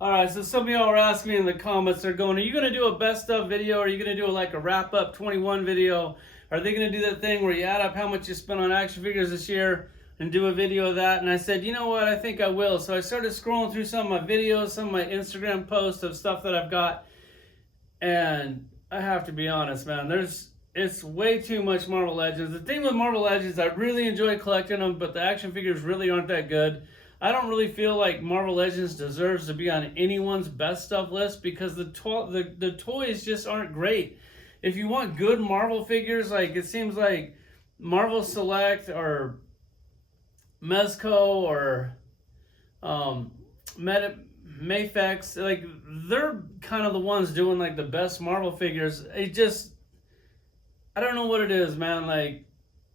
All right, so some of y'all are asking me in the comments, they're going, are you going to do a best of video? Or are you going to do like a wrap up 21 video? Are they going to do that thing where you add up how much you spent on action figures this year and do a video of that? And I said, you know what, I think I will. So I started scrolling through some of my videos, some of my Instagram posts of stuff that I've got. And I have to be honest, man, it's way too much Marvel Legends. The thing with Marvel Legends, I really enjoy collecting them, but the action figures really aren't that good. I don't really feel like Marvel Legends deserves to be on anyone's best stuff list because the toys just aren't great. If you want good Marvel figures, like it seems like Marvel Select or Mezco or Mafex, like they're kind of the ones doing like the best Marvel figures. I don't know what it is, man. Like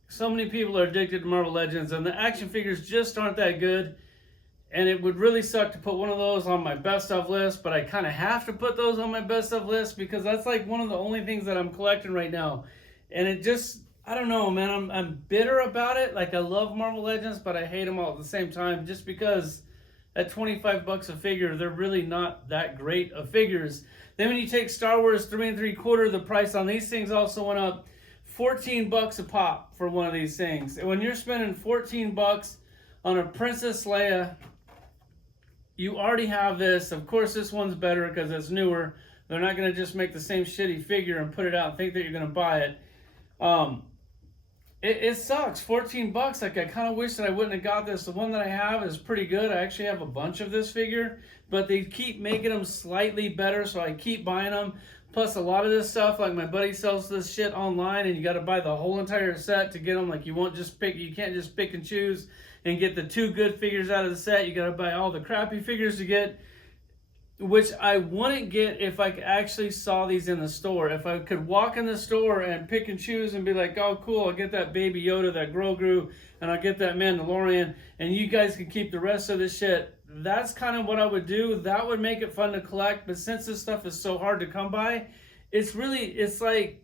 so many people are addicted to Marvel Legends, and the action figures just aren't that good. And it would really suck to put one of those on my best of list, but I kind of have to put those on my best of list because that's like one of the only things that I'm collecting right now. And it just, I don't know, man. I'm bitter about it. Like I love Marvel Legends, but I hate them all at the same time just because at 25 bucks a figure, they're really not that great of figures. Then when you take Star Wars 3 3/4, the price on these things also went up 14 bucks a pop for one of these things. And when you're spending 14 bucks on a Princess Leia, you already have this. Of course, this one's better because it's newer. They're not going to just make the same shitty figure and put it out and think that you're going to buy it. It sucks. 14 bucks. Like, I kind of wish that I wouldn't have got this. The one that I have is pretty good. I actually have a bunch of this figure, but they keep making them slightly better, so I keep buying them. Plus, a lot of this stuff, like my buddy sells this shit online, and you got to buy the whole entire set to get them. Like, you can't just pick and choose and get the two good figures out of the set. You got to buy all the crappy figures to get, which I wouldn't get if I actually saw these in the store. If I could walk in the store and pick and choose and be like, oh, cool, I'll get that Baby Yoda, that Grogu, and I'll get that Mandalorian, and you guys can keep the rest of this shit. That's kind of what I would do. That would make it fun to collect, but since this stuff is so hard to come by, it's like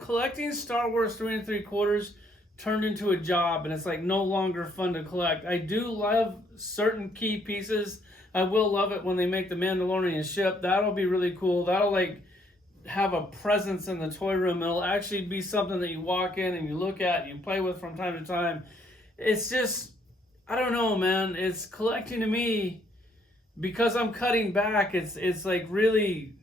collecting Star Wars 3 3/4 turned into a job, and it's like no longer fun to collect. I do love certain key pieces. I will love it when they make the Mandalorian ship. That'll be really cool. That'll like have a presence in the toy room. It'll actually be something that you walk in and you look at and you play with from time to time. It's just, I don't know, man. It's collecting to me, because I'm cutting back, it's like really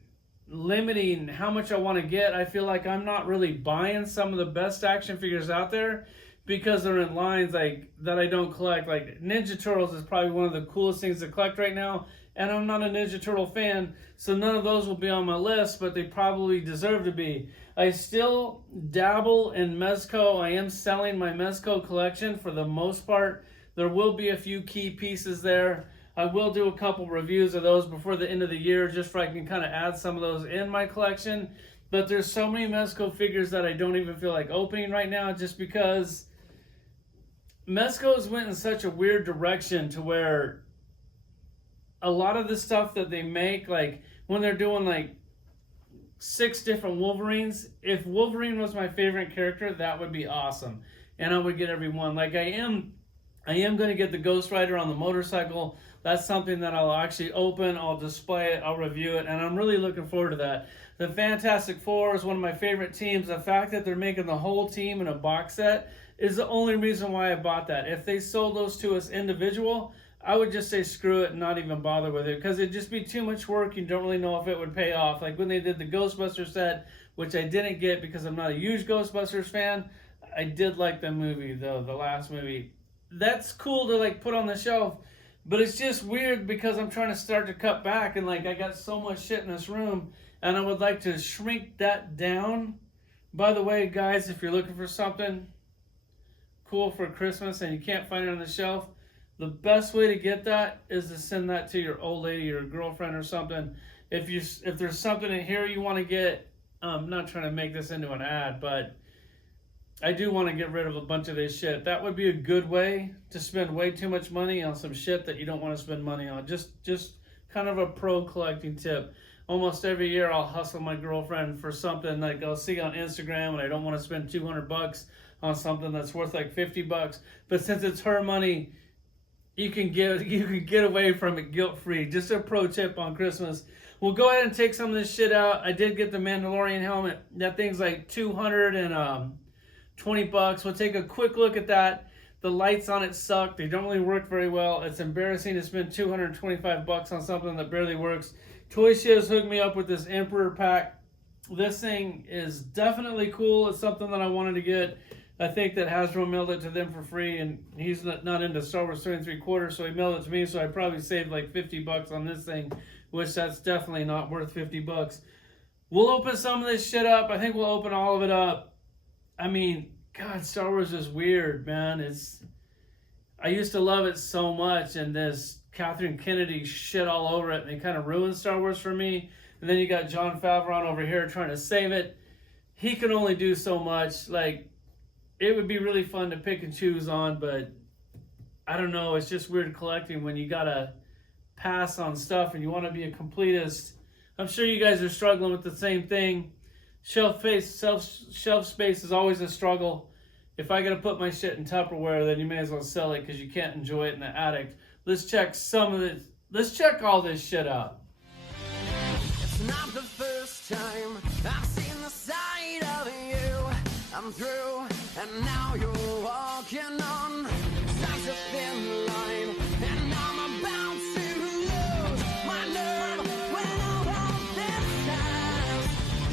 limiting how much I want to get. I feel like I'm not really buying some of the best action figures out there because they're in lines like that I don't collect. Like Ninja Turtles is probably one of the coolest things to collect right now, and I'm not a Ninja Turtle fan, so none of those will be on my list, but they probably deserve to be. I still dabble in Mezco. I am selling my Mezco collection for the most part. There will be a few key pieces there. I will do a couple reviews of those before the end of the year, just so I can kind of add some of those in my collection. But there's so many Mezco figures that I don't even feel like opening right now, just because Mezco's went in such a weird direction to where a lot of the stuff that they make, like when they're doing like 6 different Wolverines, if Wolverine was my favorite character, that would be awesome. And I would get every one. Like I am going to get the Ghost Rider on the motorcycle. That's something that I'll actually open, I'll display it, I'll review it, and I'm really looking forward to that. The Fantastic Four is one of my favorite teams. The fact that they're making the whole team in a box set is the only reason why I bought that. If they sold those to us individual, I would just say screw it and not even bother with it, because it'd just be too much work. You don't really know if it would pay off. Like when they did the Ghostbusters set, which I didn't get because I'm not a huge Ghostbusters fan. I did like the movie though, the last movie. That's cool to like put on the shelf, but it's just weird because I'm trying to start to cut back, and like I got so much shit in this room and I would like to shrink that down. By the way, guys, if you're looking for something cool for Christmas and you can't find it on the shelf, the best way to get that is to send that to your old lady or girlfriend or something. If there's something in here you want to get, I'm not trying to make this into an ad, but I do want to get rid of a bunch of this shit. That would be a good way to spend way too much money on some shit that you don't want to spend money on. Just kind of a pro collecting tip. Almost every year I'll hustle my girlfriend for something like I'll see on Instagram, and I don't want to spend 200 bucks on something that's worth like 50 bucks. But since it's her money, you can get away from it guilt-free. Just a pro tip on Christmas. We'll go ahead and take some of this shit out. I did get the Mandalorian helmet. That thing's like $220. We'll take a quick look at that. The lights on it suck. They don't really work very well. It's embarrassing to spend $225 on something that barely works. Toy Shiz hooked me up with this Emperor pack. This thing is definitely cool. It's something that I wanted to get. I think that Hasbro mailed it to them for free, and he's not into Star Wars 3 3/4, so he mailed it to me, so I probably saved like $50 on this thing, which that's definitely not worth $50. We'll open some of this shit up. I think we'll open all of it up. I mean, God, Star Wars is weird, man. I used to love it so much, and this Catherine Kennedy shit all over it, and they kind of ruined Star Wars for me. And then you got Jon Favreau over here trying to save it. He can only do so much. Like, it would be really fun to pick and choose on, but I don't know. It's just weird collecting when you gotta pass on stuff and you want to be a completist. I'm sure you guys are struggling with the same thing. Shelf space is always a struggle. If I gotta put my shit in Tupperware, then you may as well sell it because you can't enjoy it in the attic. Let's check some of it. Let's check all this shit out. It's not the first time I've seen the side of you. I'm through, and now you're walking on such a thin line, and I'm about to lose my nerve when all of this has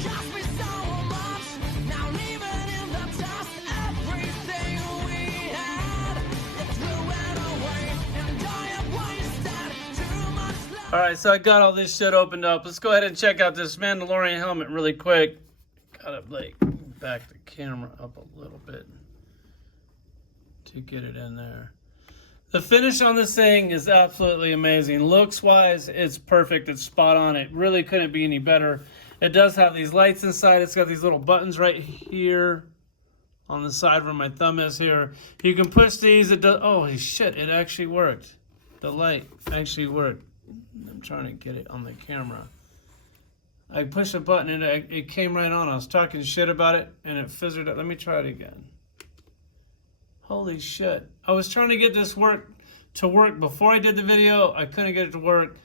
cost me so much. Now leaving in the dust everything we had, you threw it away, and I have wasted too much love. Alright, so I got all this shit opened up. Let's go ahead and check out this Mandalorian helmet really quick. Gotta like back the camera up a little bit to get it in there. The finish on this thing is absolutely amazing. Looks wise, it's perfect. It's spot on. It really couldn't be any better. It does have these lights inside. It's got these little buttons right here on the side where my thumb is here. You can push these. It does. Oh shit! It actually worked. The light actually worked. I'm trying to get it on the camera. I pushed a button and it came right on. I was talking shit about it and it fizzled out. Let me try it again. Holy shit. I was trying to get this to work before I did the video. I couldn't get it to work.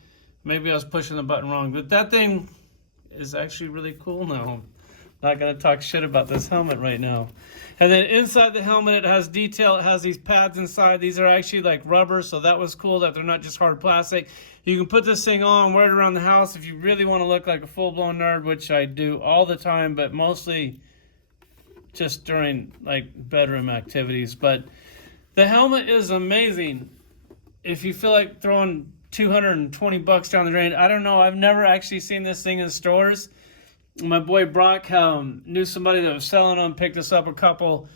Maybe I was pushing the button wrong. But that thing is actually really cool now. Not going to talk shit about this helmet right now. And then inside the helmet, it has detail. It has these pads inside. These are actually like rubber, so that was cool that they're not just hard plastic. You can put this thing on, wear it around the house if you really want to look like a full-blown nerd, which I do all the time, but mostly just during like bedroom activities. But the helmet is amazing. If you feel like throwing $220 down the drain, I don't know. I've never actually seen this thing in stores. My boy Brock knew somebody that was selling them, picked us up a couple.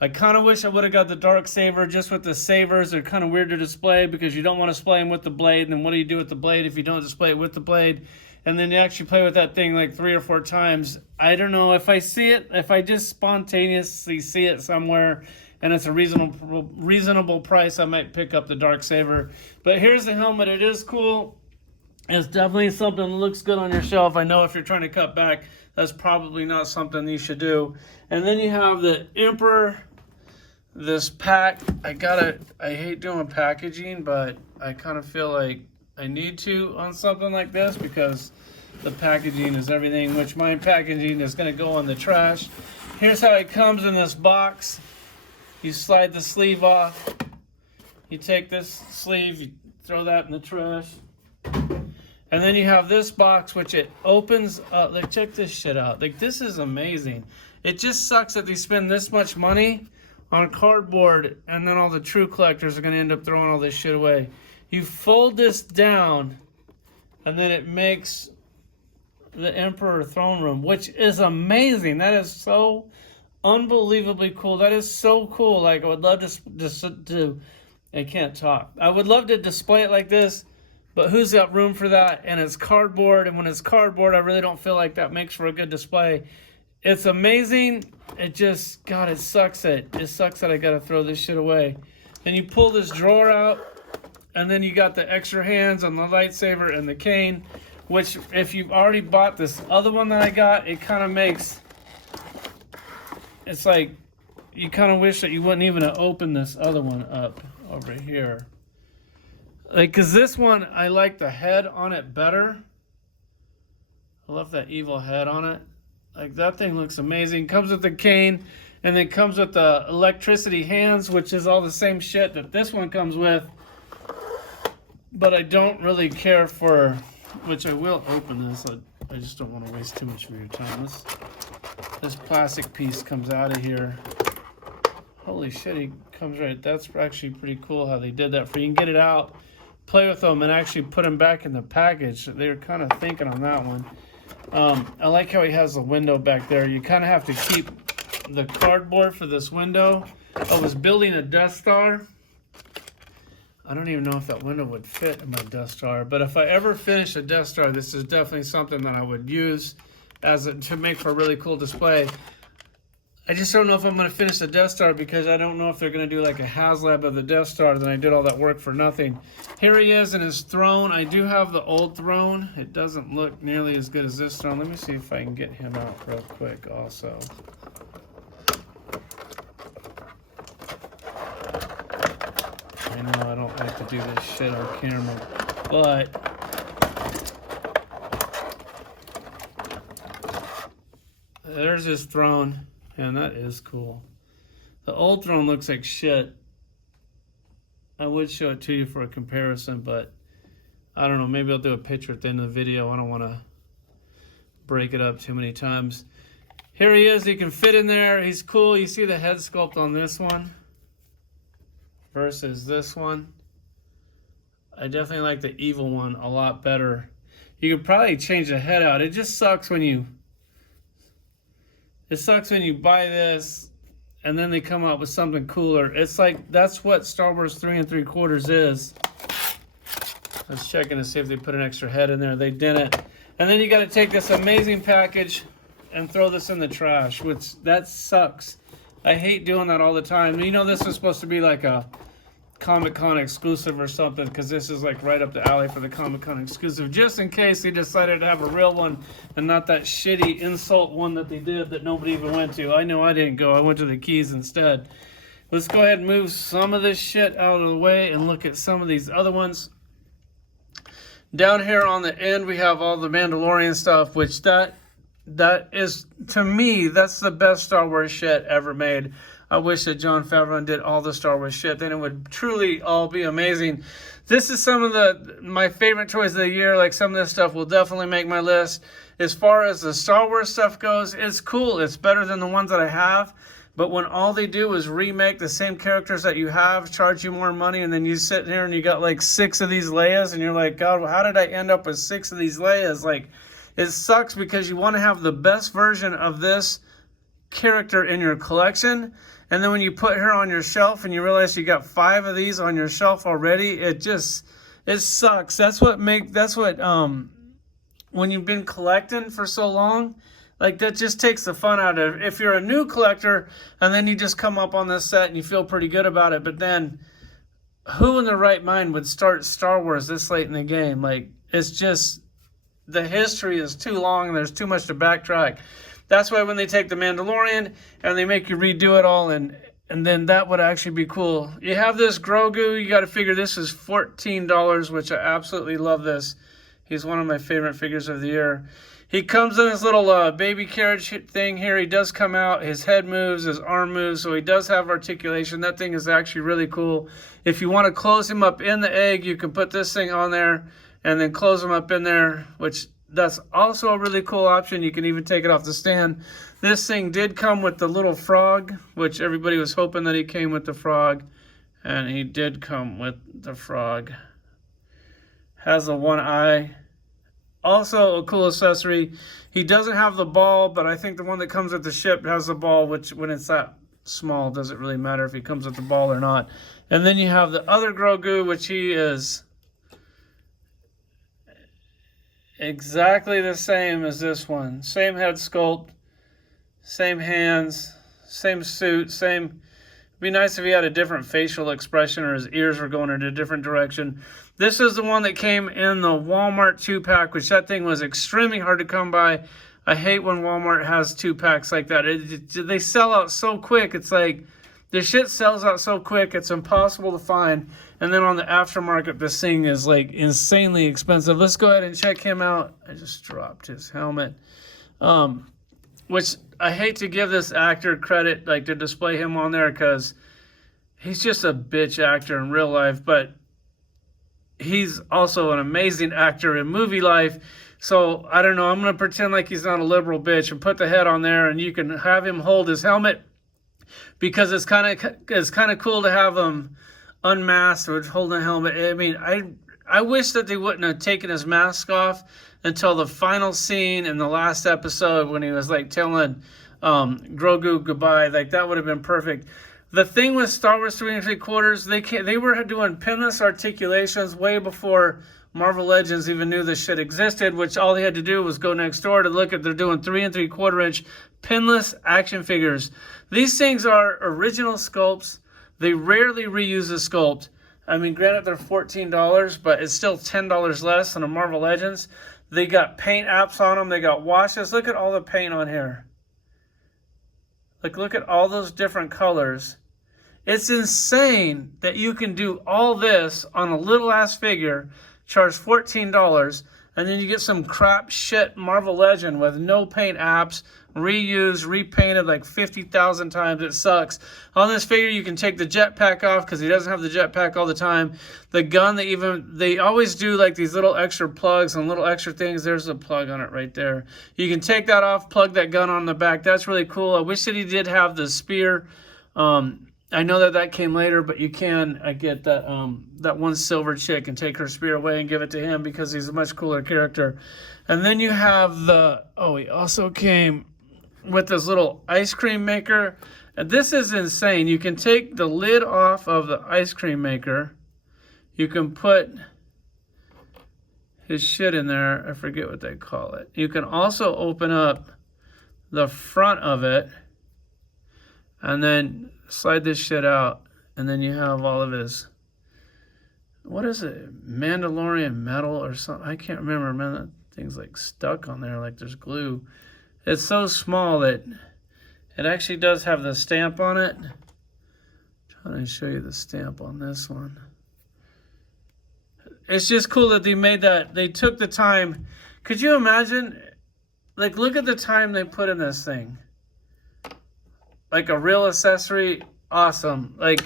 I kind of wish I would have got the dark saber. Just with the sabers, they're kind of weird to display because you don't want to display them with the blade. And then what do you do with the blade if you don't display it with the blade? And then you actually play with that thing like 3 or 4 times. I don't know. If I see it, if I just spontaneously see it somewhere and it's a reasonable price, I might pick up the dark saber. But here's the helmet. It is cool. It's definitely something that looks good on your shelf. I know if you're trying to cut back, that's probably not something you should do. And then you have the Emperor, this pack. I hate doing packaging, but I kind of feel like I need to on something like this because the packaging is everything, which my packaging is going to go in the trash. Here's how it comes in this box. You slide the sleeve off. You take this sleeve, you throw that in the trash. And then you have this box, which it opens up. Like, check this shit out. Like, this is amazing. It just sucks that they spend this much money on cardboard, and then all the true collectors are going to end up throwing all this shit away. You fold this down, and then it makes the Emperor throne room, which is amazing. That is so unbelievably cool. That is so cool. Like, I would love to I can't talk. I would love to display it like this. But who's got room for that? And it's cardboard. And when it's cardboard, I really don't feel like that makes for a good display. It's amazing. It just, God, it sucks that I got to throw this shit away. Then you pull this drawer out. And then you got the extra hands on the lightsaber and the cane. Which, if you've already bought this other one that I got, it kind of makes... It's like, you kind of wish that you wouldn't even have opened this other one up over here. Like, cause this one, I like the head on it better. I love that evil head on it. Like, that thing looks amazing. Comes with the cane, and then comes with the electricity hands, which is all the same shit that this one comes with. But I don't really care for, which I will open this. I just don't want to waste too much of your time. This plastic piece comes out of here. Holy shit, he comes right. That's actually pretty cool how they did that for you. You can get it out, play with them, and actually put them back in the package. They were kind of thinking on that one. I like how he has the window back there. You kind of have to keep the cardboard for this window. I was building a Death Star. I don't even know if that window would fit in my Death Star, but if I ever finish a Death Star, this is definitely something that I would use to make for a really cool display. I just don't know if I'm going to finish the Death Star because I don't know if they're going to do like a HasLab of the Death Star. Then I did all that work for nothing. Here he is in his throne. I do have the old throne. It doesn't look nearly as good as this throne. Let me see if I can get him out real quick also. I know I don't like to do this shit on camera, but there's his throne. And that is cool. The old throne looks like shit. I would show it to you for a comparison, but I don't know. Maybe I'll do a picture at the end of the video. I don't want to break it up too many times. Here he is. He can fit in there. He's cool. You see the head sculpt on this one versus this one. I definitely like the evil one a lot better. You could probably change the head out. It just sucks when you... It sucks when you buy this and then they come out with something cooler. It's like, that's what Star Wars 3 3/4 is. I was checking to see if they put an extra head in there. They didn't. And then you got to take this amazing package and throw this in the trash, which that sucks. I hate doing that all the time. You know, this is supposed to be like a Comic-Con exclusive or something, because this is like right up the alley for the Comic-Con exclusive, just in case they decided to have a real one and not that shitty insult one that they did that nobody even went to. I know I didn't go. I went to the Keys instead. Let's go ahead and move some of this shit out of the way and look at some of these other ones. Down here on the end, we have all the Mandalorian stuff, which that is, to me, that's the best Star Wars shit ever made. I wish that Jon Favreau did all the Star Wars shit. Then it would truly all be amazing. This is some of my favorite toys of the year. Like, some of this stuff will definitely make my list. As far as the Star Wars stuff goes, it's cool. It's better than the ones that I have. But when all they do is remake the same characters that you have, charge you more money, and then you sit here and you got like 6 of these Leias, and you're like, God, how did I end up with 6 of these Leias? Like, it sucks because you want to have the best version of this character in your collection. And then when you put her on your shelf and you realize you got 5 of these on your shelf already, it sucks. That's what when you've been collecting for so long, like, that just takes the fun out of it. If you're a new collector and then you just come up on this set and you feel pretty good about it, but then who in their right mind would start Star Wars this late in the game? Like, it's just, the history is too long and there's too much to backtrack. That's why when they take the Mandalorian and they make you redo it all, and then that would actually be cool. You have this Grogu. You got to figure this is $14, which I absolutely love this. He's one of my favorite figures of the year. He comes in his little baby carriage thing here. He does come out. His head moves. His arm moves. So he does have articulation. That thing is actually really cool. If you want to close him up in the egg, you can put this thing on there and then close him up in there, which... that's also a really cool option. You can even take it off the stand. This thing did come with the little frog, which everybody was hoping that he came with the frog. And he did come with the frog. Has a one eye. Also a cool accessory. He doesn't have the ball, but I think the one that comes with the ship has the ball, which when it's that small, doesn't really matter if he comes with the ball or not. And then you have the other Grogu, which he is exactly the same as this one. Same head sculpt, same hands, same suit, same. It'd be nice if he had a different facial expression or his ears were going in a different direction. This is the one that came in the Walmart 2-pack, which that thing was extremely hard to come by. I hate when Walmart has 2-packs like that. They sell out so quick. It's like The shit sells out so quick, it's impossible to find. And then on the aftermarket, this thing is like insanely expensive. Let's go ahead and check him out. I just dropped his helmet. Which I hate to give this actor credit, like to display him on there, because he's just a bitch actor in real life, but he's also an amazing actor in movie life. So I don't know, I'm going to pretend like he's not a liberal bitch and put the head on there, and you can have him hold his helmet, because it's kind of cool to have him unmasked or holding a helmet. I mean, I wish that they wouldn't have taken his mask off until the final scene in the last episode when he was like telling Grogu goodbye. Like, that would have been perfect. The thing with Star Wars 3 3/4, they were doing pinless articulations way before Marvel Legends even knew this shit existed, which all they had to do was go next door to look at, they're doing 3 3/4 inch pinless action figures. These things are original sculpts. They rarely reuse a sculpt. I mean, granted, they're $14, but it's still $10 less than a Marvel Legends. They got paint apps on them. They got washes. Look at all the paint on here. Like, look at all those different colors. It's insane that you can do all this on a little ass figure, charge $14, and then you get some crap shit Marvel Legend with no paint apps, reused, repainted like 50,000 times. It sucks. On this figure, you can take the jetpack off because he doesn't have the jetpack all the time. The gun, they always do like these little extra plugs and little extra things. There's a plug on it right there. You can take that off, plug that gun on the back. That's really cool. I wish that he did have the spear. I know that came later, but you can. I get that that one silver chick and take her spear away and give it to him because he's a much cooler character. And then you have he also came with this little ice cream maker. And this is insane. You can take the lid off of the ice cream maker. You can put his shit in there. I forget what they call it. You can also open up the front of it and then slide this shit out. And then you have all of his, what is it? Mandalorian metal or something? I can't remember, man. That thing's like stuck on there like there's glue. It's so small that it actually does have the stamp on it. I'm trying to show you the stamp on this one. It's just cool that they made that. They took the time. Could you imagine? Like, look at the time they put in this thing. Like a real accessory. Awesome. Like,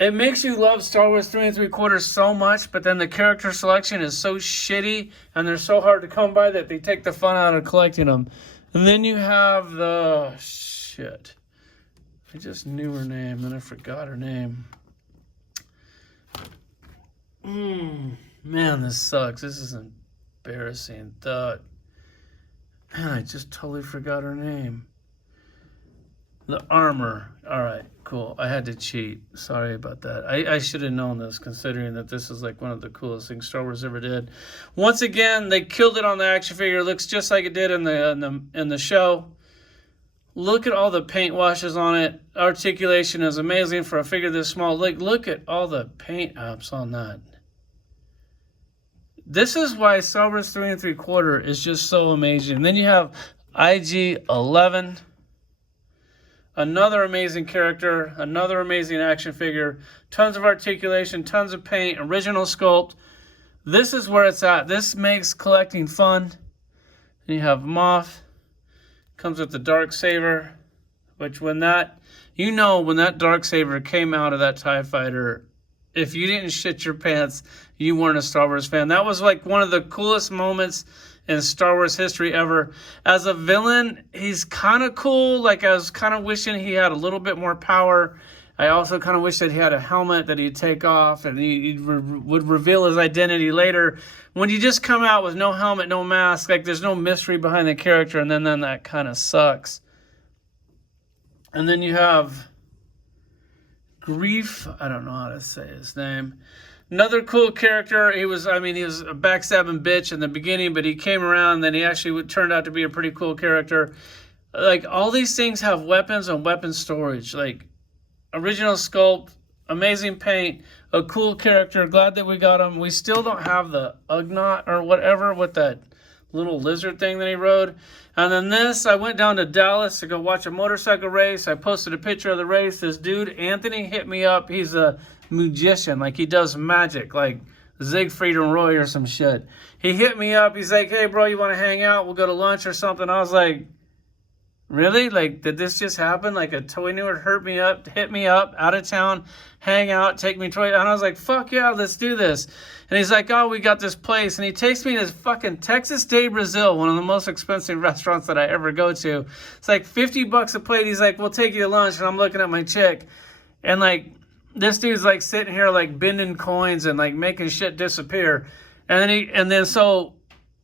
it makes you love Star Wars 3 3/4 so much, but then the character selection is so shitty and they're so hard to come by that they take the fun out of collecting them. And then you have the shit. I just knew her name and I forgot her name. Man, this sucks. This is embarrassing. Man, I just totally forgot her name. The armor. All right, cool. I had to cheat. Sorry about that. I should have known this, considering that this is like one of the coolest things Star Wars ever did. Once again, they killed it on the action figure. It looks just like it did in the show. Look at all the paint washes on it. Articulation is amazing for a figure this small. Like, look at all the paint apps on that. This is why Star Wars 3 3/4 is just so amazing. And then you have IG-11. Another amazing character, another amazing action figure, tons of articulation, tons of paint, original sculpt. This is where it's at. This makes collecting fun. And you have Moff, comes with the Darksaber, which when that Darksaber came out of that TIE Fighter, if you didn't shit your pants, you weren't a Star Wars fan. That was like one of the coolest moments in Star Wars history ever. As a villain, he's kind of cool. Like, I was kind of wishing he had a little bit more power. I also kind of wish that he had a helmet that he'd take off and he would reveal his identity later. When you just come out with no helmet, no mask, like there's no mystery behind the character, and then that kind of sucks. And then you have Grief. I don't know how to say his name. Another cool character. He was a backstabbing bitch in the beginning, but he came around, and then he actually turned out to be a pretty cool character. Like, all these things have weapons and weapon storage. Like, original sculpt, amazing paint, a cool character. Glad that we got him. We still don't have the Ugnaught or whatever with that little lizard thing that he rode. And then this, I went down to Dallas to go watch a motorcycle race. I posted a picture of the race. This dude, Anthony, hit me up. He's a magician. Like, he does magic, like Siegfried and Roy or some shit. He hit me up. He's like, hey, bro, you want to hang out? We'll go to lunch or something. I was like, really? Like, did this just happen? Like, a toy nerd hit me up, out of town, hang out, take me toy. And I was like, fuck yeah, let's do this. And he's like, oh, we got this place. And he takes me to this fucking Texas Day Brazil, one of the most expensive restaurants that I ever go to. It's like $50 a plate. He's like, we'll take you to lunch. And I'm looking at my chick. And like, this dude's like sitting here like bending coins and like making shit disappear. And then so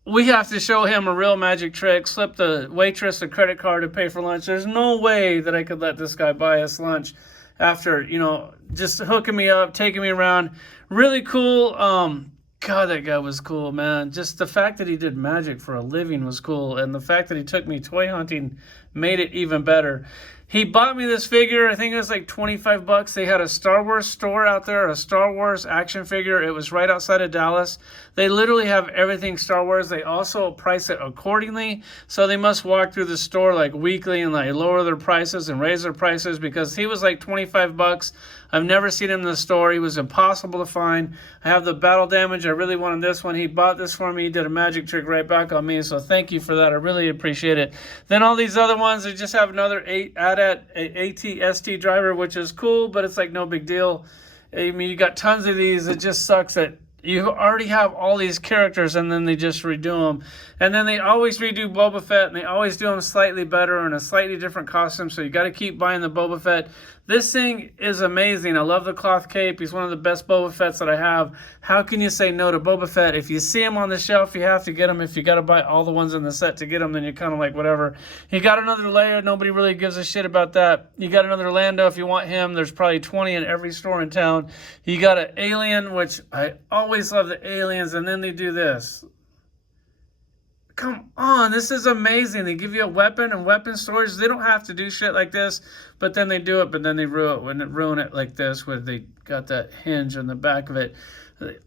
we have to show him a real magic trick, slip the waitress a credit card to pay for lunch. There's no way that I could let this guy buy us lunch after, you know, just hooking me up, taking me around. Really cool. God, that guy was cool, man. Just the fact that he did magic for a living was cool. And the fact that he took me toy hunting made it even better. He bought me this figure. I think it was like $25. They had a Star Wars store out there, a Star Wars action figure. It was right outside of Dallas. They literally have everything Star Wars. They also price it accordingly. So they must walk through the store like weekly and like lower their prices and raise their prices, because he was like $25. I've never seen him in the store. He was impossible to find. I have the battle damage. I really wanted this one. He bought this for me. He did a magic trick right back on me. So thank you for that. I really appreciate it. Then all these other ones, they just have another AT-ST driver, which is cool, but it's like no big deal. I mean, you got tons of these. It just sucks that you already have all these characters and then they just redo them. And then they always redo Boba Fett, and they always do them slightly better or in a slightly different costume. So you got to keep buying the Boba Fett. This thing is amazing. I love the cloth cape. He's one of the best Boba Fetts that I have. How can you say no to Boba Fett? If you see him on the shelf, you have to get him. If you got to buy all the ones in the set to get him, then you're kind of like, whatever. You got another Leia. Nobody really gives a shit about that. You got another Lando. If you want him, there's probably 20 in every store in town. You got an alien, which I always love the aliens, and then they do this. Come on, this is amazing. They give you a weapon and weapon storage. They don't have to do shit like this, but then they do it, but then they ruin it like this, where they got that hinge on the back of it.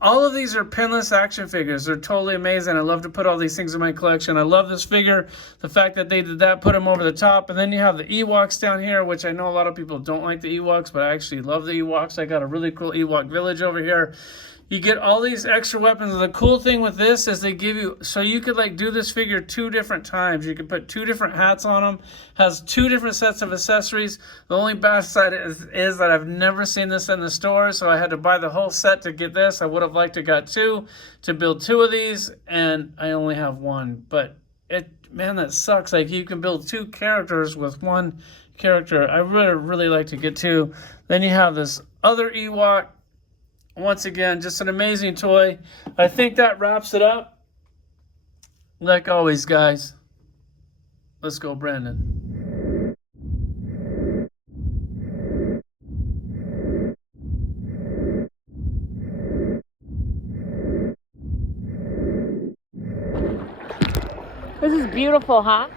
All of these are pinless action figures. They're totally amazing. I love to put all these things in my collection. I love this figure. The fact that they did that, put them over the top. And then you have the Ewoks down here, which I know a lot of people don't like the Ewoks, but I actually love the Ewoks. I got a really cool Ewok village over here. You get all these extra weapons. The cool thing with this is they give you, so you could like do this figure 2 different times. You could put 2 different hats on them. Has 2 different sets of accessories. The only bad side is that I've never seen this in the store, so I had to buy the whole set to get this. I would have liked to got 2 to build 2 of these, and I only have 1. But man, that sucks. Like, you can build 2 characters with 1 character. I really like to get 2. Then you have this other Ewok. Once again, just an amazing toy. I think that wraps it up. Like always, guys, let's go, Brandon. This is beautiful, huh?